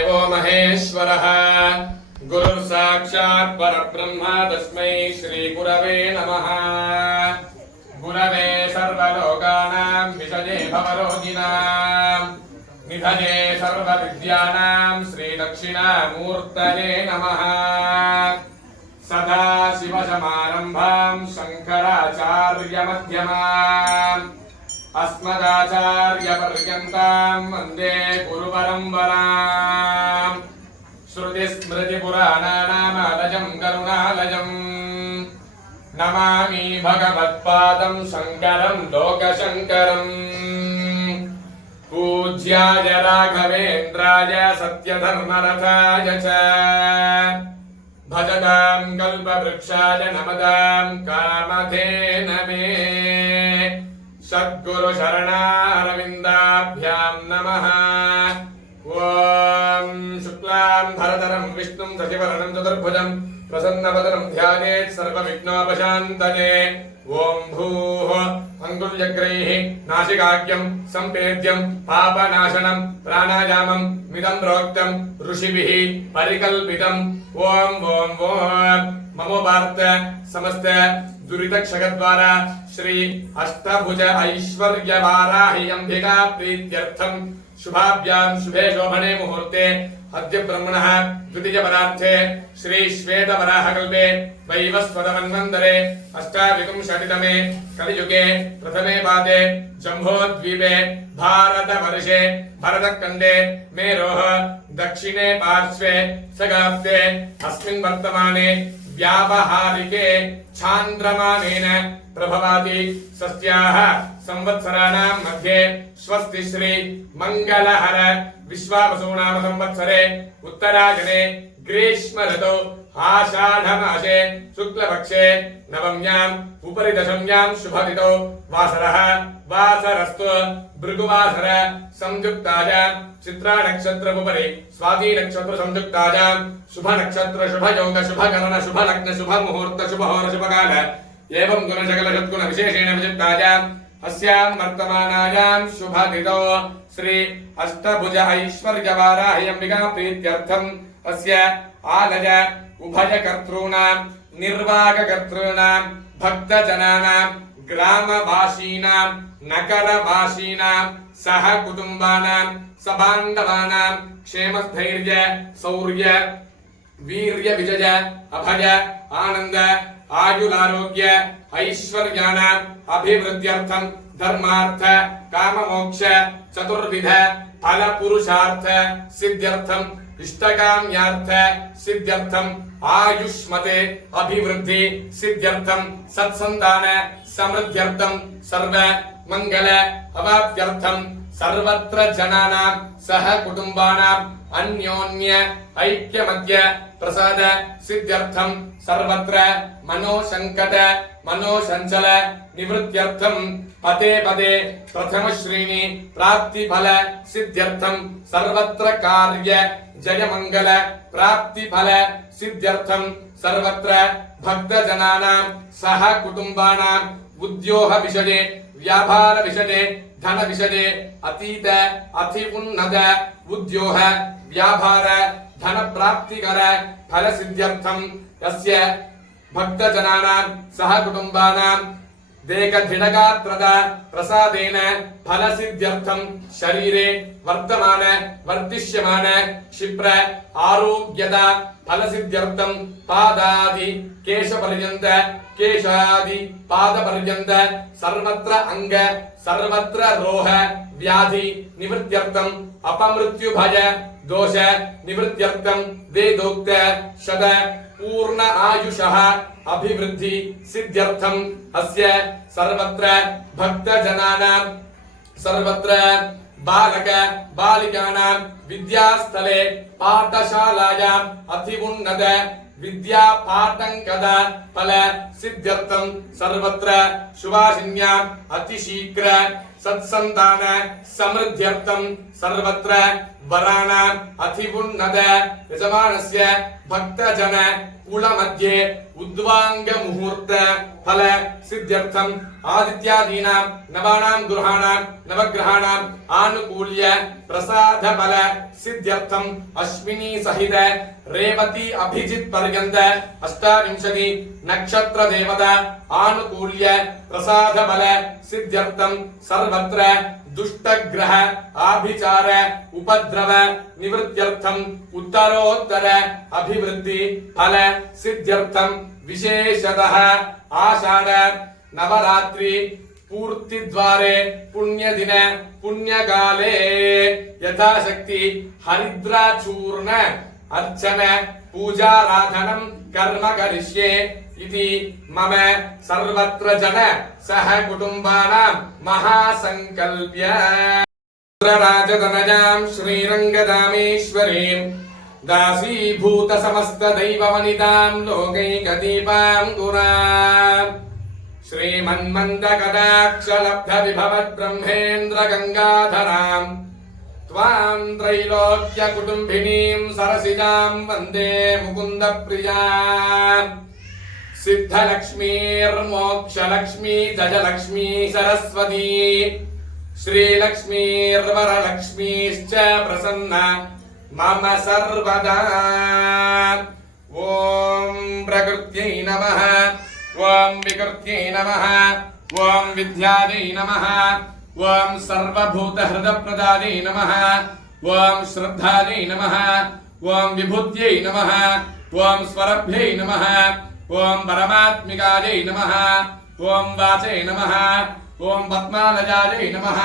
देवो महेश्वरः गुरुर्साक्षात् परब्रह्म तस्मै श्रीगुरवे नमः। गुरवे सर्वलोकानां विषये भवरोगिणां निधये सर्वविद्यानां श्रीदक्षिणामूर्तये नमः। सदा शिवसमारम्भां शङ्कराचार्यमध्यमाम् अस्मदाचार्यपर्यन्तां वन्दे गुरुपरम्पराम्। श्रुतिस्मृतिपुराणानामालयं करुणालयम् नमामि भगवत्पादं शङ्करं लोकशङ्करम्। पूज्याय राघवेन्द्राय सत्यधर्मरथाय च भजतां कल्पवृक्षाय नमतां कामधेनवे। सद्गुरु शरणारविन्दाभ्यां नमः। ॐ शुक्लां भरधरं विष्णुं शशिवर्णं चतुर्भुजं प्रसन्नवदनं ध्यायेत् सर्वविघ्नोपशान्तये। ॐ भूः अङ्गुल्यग्रैः नासिकाग्र्यं सम्पेद्यं पापनाशनं प्राणायामं मिदं प्रोक्तं ऋषिभिः परिकल्पितम्। ॐ ॐ ॐ ममोपार्थ समस्त दुरितक्षगद्वारा श्री अष्टभुज ऐश्वर्यवाराहि अंबिका प्रीत्यर्थं शुभाभ्यां शुभे शोभने मुहूर्ते अद्य ब्रह्मणः द्वितीय पदार्थे श्री श्वेतवराहकल्पे वैवस्वतमन्वन्तरे अष्टाविंशतितमे कलियुगे प्रथमे पादे जम्बोद्वीपे भारतवर्षे भरतखण्डे मेरोः दक्षिणे पार्श्वे सगाप्ते अस्मिन् वर्तमाने व्यावहारिके चान्द्रमानेन प्रभवाति सस्याः संवत्सराणां मध्ये स्वस्ति श्री मंगलहर विश्वावसुनाम संवत्सरे उत्तरायणे ग्रीष्म ऋतौ आषाढमासे शुक्लपक्षे नवम्याम् उपरि दशम्यां शुभतिथौ वासरः वासरस्तु भृगुवासर संयुक्तायां चित्रा नक्षत्र उपरि स्वाति नक्षत्र संयुक्तायां शुभ नक्षत्र शुभ योग शुभ गणन शुभ लग्न शुभ मुहूर्त शुभ होर शुभ काल एवं गुण सकल सद्गुण विशेषेण विचित्तायाम् अस्यां वर्तमानायां शुभ तिथौ श्री अष्टभुज ऐश्वर्यवाराहि अंबिका प्रीत्यर्थम् अस्य आलय उभयकर्तॄणां निर्वाहकर्तॄणां भक्तजनानां ग्रामवासीनां नगरवासीनां सह कुटुम्बानां सबान्धवानां क्षेमस्थैर्य शौर्य वीर्य विजय अभय आनंद आयुरारोग्य ऐश्वर्याणाम् अभिवृद्ध्यर्थं धर्मार्थ काममोक्ष चतुर्विध फल पुरुषार्थ सिद्ध्यर्थं इष्टकाम्यार्थ सिद्ध्यर्थं आयुष्मते अभिवृद्धि सिद्ध्यर्थं सत्सन्तान समृद्ध्यर्थं सर्व मंगल अवाप्त्यर्थं सर्वत्र जनानां सह कुटुम्बानां अन्योन्य ऐक्यमध्य प्रसाद सिद्ध्यर्थं सर्वत्र मनोसंकट मनोसंचल निवृत्त्यर्थं पदे पदे प्रथम श्रेणी प्राप्ति फल सिद्ध्यर्थं सर्वत्र कार्य जय मंगल प्राप्ति फल सिद्ध्यर्थं सर्वत्र भक्त जनानां सह कुटुम्बानां उद्योग विषये व्यापार विषये धन विषये अतीत अति उन्नत उद्योग व्यापार धन प्राप्तिकर फल सिद्ध्यर्थं यस्य भक्त जनानां सह कुटुम्बानां देहदृढगात्रद प्रसादेन फल सिद्ध्यर्थं शरीरे वर्तमान वर्धिष्यमान क्षिप्र आरोग्यद फल सिद्ध्यर्थं पादादि केशपर्यन्त केशादि पादपर्यन्त सर्वत्र अंग सर्वत्र रोह व्याधि निवृत्त्यर्थं अपमृत्यु भय दोष निवृत्त्यर्थं वेदोक्त शत पूर्ण आयुषः अभिवृद्धि सिद्ध्यर्थं अस्य सर्वत्र भक्त जनानां सर्वत्र बालक बालिकानां विद्यास्थले पाठशालायां अति उन्नत विद्या पाठंकद फल सिद्ध्यर्थं सर्वत्र शुभाशिन्यां अतिशीघ्र सत्संतान समृद्ध्यर्थं सर्वत्र वराणाम् अतिपुन्नद यजमानस्य भक्तजन कुलमध्ये उद्वांग मुहूर्त फल सिद्ध्यर्थम् आदित्यादीनां नवानां नवग्रहाणाम् आनुकूल्य प्रसाद फल सिद्ध्यर्थम् अश्विनी सहित रेवती अभिजित् पर्यन्त 28 नक्षत्र देवता आनुकूल्य प्रसाद फल सिद्ध्यर्थम् सर्वत्र दुष्टग्रह आभिचार उपद्रव निवृत्त्यर्थम् उत्तरोत्तर अभिवृद्धि फल सिद्ध्यर्थम् विशेषतः आषाढ़ नवरात्रि पूर्ति द्वारे पुण्य दिन पुण्यकाले यथाशक्ति हरिद्राचूर्ण अर्चन पूजाराधनं कर्म करिष्ये इति मम सर्वत्र जन सह कुटुम्बानां महासंकल्प्य राजतनयां श्रीरङ्गदामेश्वरीं दासीभूत समस्त दैववनितां लोकैकदीपाङ्कुराम् श्रीमन्मन्दकटाक्षलब्ध विभवत् ब्रह्मेन्द्र गंगाधरां त्वां त्रैलोक्य कुटुम्बिनीं सरसिजां वन्दे मुकुन्द प्रियां सिद्धलक्ष्मीर्मोक्षलक्ष्मी जजलक्ष्मी सरस्वती श्रीलक्ष्मीर्वरलक्ष्मीश्च प्रसन्ना मम सर्वदा। ॐ प्रकृत्यै नमः, ॐ विकृत्यै नमः, ॐ विद्यायै नमः, ॐ सर्वभूतहृदप्रदायै नमः, ॐ श्रद्धायै नमः, ॐ विभूत्यै नमः, ॐ स्वरभ्यै नमः, ॐ परमात्मिकायै नमः, ॐ वाचे नमः, ॐ पद्मालयायै नमः,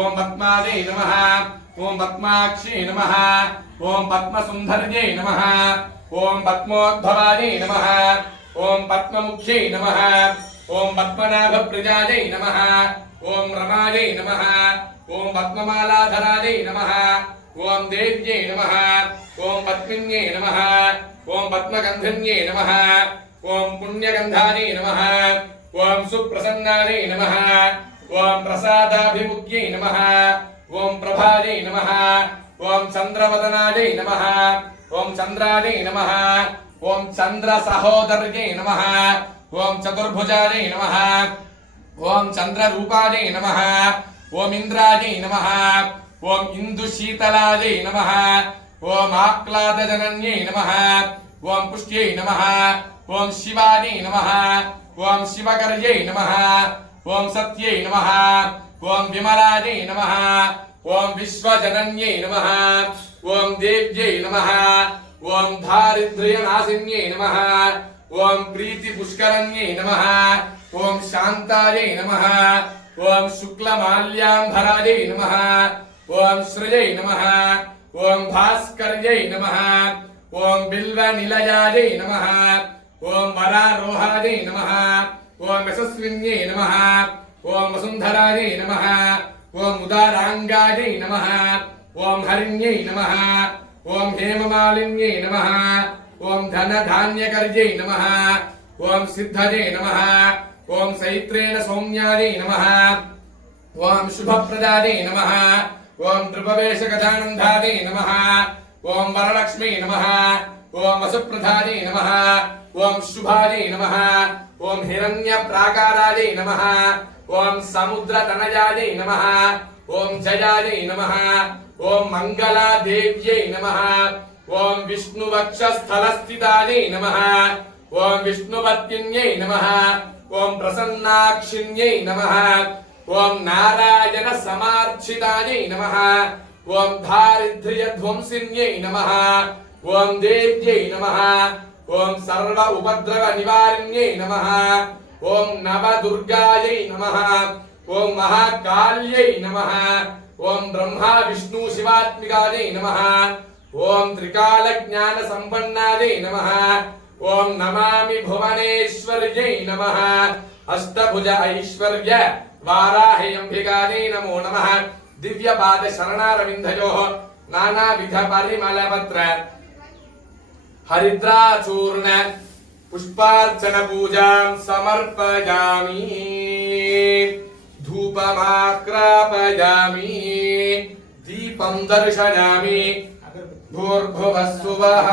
ॐ पद्मायै नमः, ॐ पद्माक्षी नमः, ॐ पद्मसुन्दर्यै नमः, ॐ पद्मोद्भवायै नमः, ॐ पद्ममुख्यै नमः, ॐ पद्मनाभप्रियायै नमः, ॐ रमायै नमः, ॐ पद्ममालाधरायै नमः, ॐ देव्यै नमः, ॐ पद्मिन्यै नमः, ॐ पद्मगन्धन्यै नमः, ॐ पुण्यगन्धायै नमः, ॐ सुप्रसन्नायै नमः, ॐ प्रसादाभिमुख्यै नमः, ॐ प्रभायै नमः, ॐ चन्द्रवदनायै नमः, ॐ चन्द्रायै नमः, ॐ चन्द्रसहोदर्यै नमः, ॐ चतुर्भुजायै नमः, ॐ चन्द्ररूपायै नमः, ॐ इन्द्रायै नमः, ॐ इन्दुशीतलायै नमः, ॐ आह्लादजनन्यै नमः, ॐ पुष्ट्यै नमः, ॐ शिवायै नमः, ॐ शिवकर्यै नमः, ॐ सत्यै नमः, ॐ विमलायै नमः, ॐ विश्वजनन्यै नमः, ॐ देव्यै नमः, ॐ दारिद्र्यनाशिन्यै नमः, ॐ प्रीतिपुष्करण्यै नमः, ॐ शान्तायै नमः, ॐ शुक्लमाल्याम्भरायै नमः, ॐ श्रियै नमः, ॐ भास्कर्यै नमः, ॐ बिल्वनिलयायै नमः, ॐ वरारोहायै नमः, ॐ यशस्विन्यै नमः, ॐ वसुन्धरायै नमः, ॐ उदाराङ्गायै नमः, ॐ हरिण्यै नमः, ॐ हेममालिन्यै नमः, ॐ धनधान्यकर्यै नमः, ॐ सिद्धये नमः, ॐ सैत्रेण सौम्यायै नमः, ॐ शुभप्रदायै नमः, ॐ नृपवेशगजानन्दायै नमः, ॐ वरलक्ष्मी नमः, ॐ वसुप्रधायै नमः, ॐ शुभायै नमः, ॐ हिरण्यप्राकारायै नमः, ॐ समुद्रतनयायै नमः, ॐ जयायै नमः, ॐ मङ्गलादेव्यै नमः, ॐ विष्णुवक्षस्थलस्थितायै नमः, ॐ विष्णुपत्न्यै नमः, ॐ प्रसन्नाक्षिण्यै नमः, ॐ नारायणसमार्चितायै नमः, ॐ दारिद्र्यध्वंसिन्यै नमः, ॐ देव्यै नमः, ॐ सर्व उपद्रवनिवारिण्यै नमः, ॐ नवदुर्गायै नमः, ॐ महाकाल्यै नमः, ॐ ब्रह्मा विष्णु शिवात्मिकायै नमः, ॐ त्रिकालज्ञानसम्पन्नायै नमः, ॐ नमामि भुवनेश्वर्यै नमः, अष्टभुज ऐश्वर्य वाराह्यम्बिकायै नमो नमः। दिव्यपाद शरणारविन्दयोः नानाविध परिमलपत्र हरिद्राचूर्ण पुष्पार्चन पूजां समर्पयामि, धूपमाक्रापयामि, दीपं दर्शयामि भूर्भुवः स्वः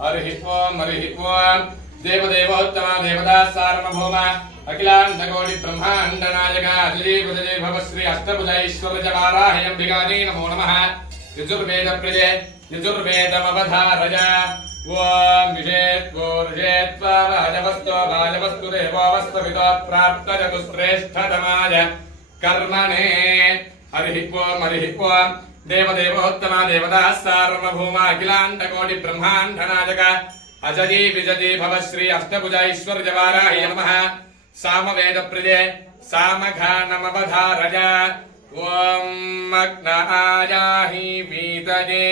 हरिः ओम् देवदेवोत्तमा देवता सार्वभौम अखिलाण्डकोटि ब्रह्माण्ड नायका अतिदेवते भव श्री अष्टभुजैश्वर्यजवाराह्यम्बिकायै नमो नमः यजुर्वेद प्रजे यजुर्वेदमवधारय ओम विषेत्वोर्षेत्वा वाजवस्तु देवोऽवस्त्वविदोत्प्राप्तचतुश्रेष्ठतमाय कर्मणे हरिः ओम् देवदेवोत्तमा देवता सार्वभौम अखिलाण्डकोटि ब्रह्माण्ड नायक अजयी विजयी भव श्री अष्टभुजैश्वर्यजवाराह्य नमः सामवेद प्रजे सामघानमवधारय ओम मग्नायाहि वीतये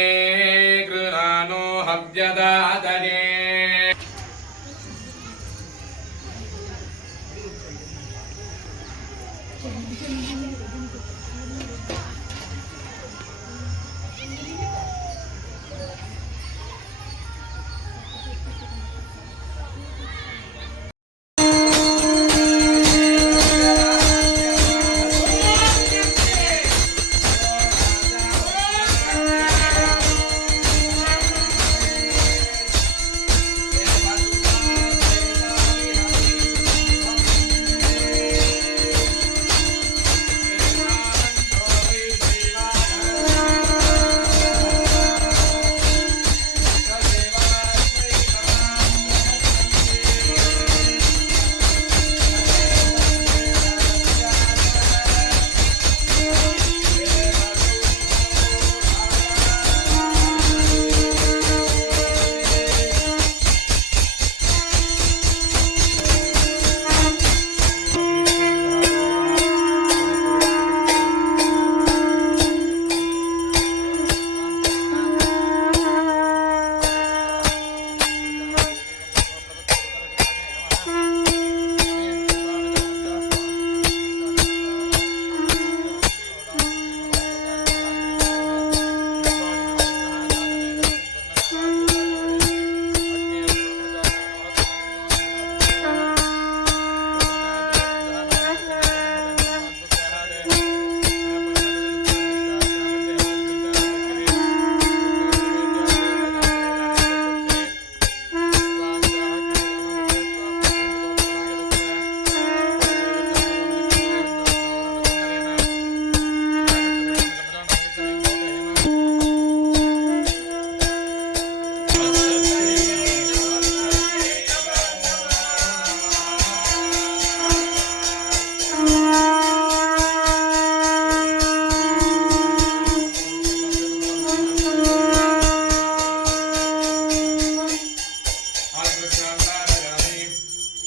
कृणानो हव्यदादये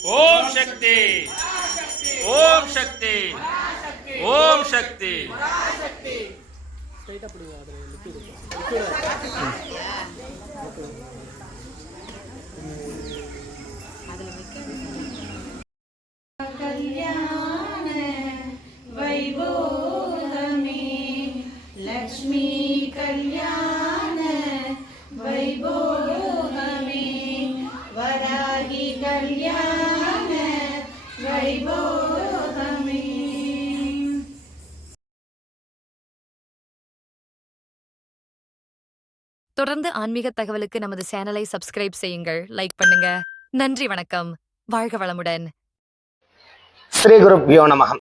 ஓம் சக்தி ஓம் சக்தி ஓம் சக்தி. कल्याण वैभोगमे लक्ष्मी कल्याण वैभोगमे वराही कल्याण वैभोगमे. தொடர்ந்து ஆன்மீக தகவலுக்கு நமது சேனலை சப்ஸ்கிரைப் செய்யுங்கள், லைக் பண்ணுங்க. நன்றி, வணக்கம், வாழ்க வளமுடன். ஸ்ரீ குருப்யோ நமः.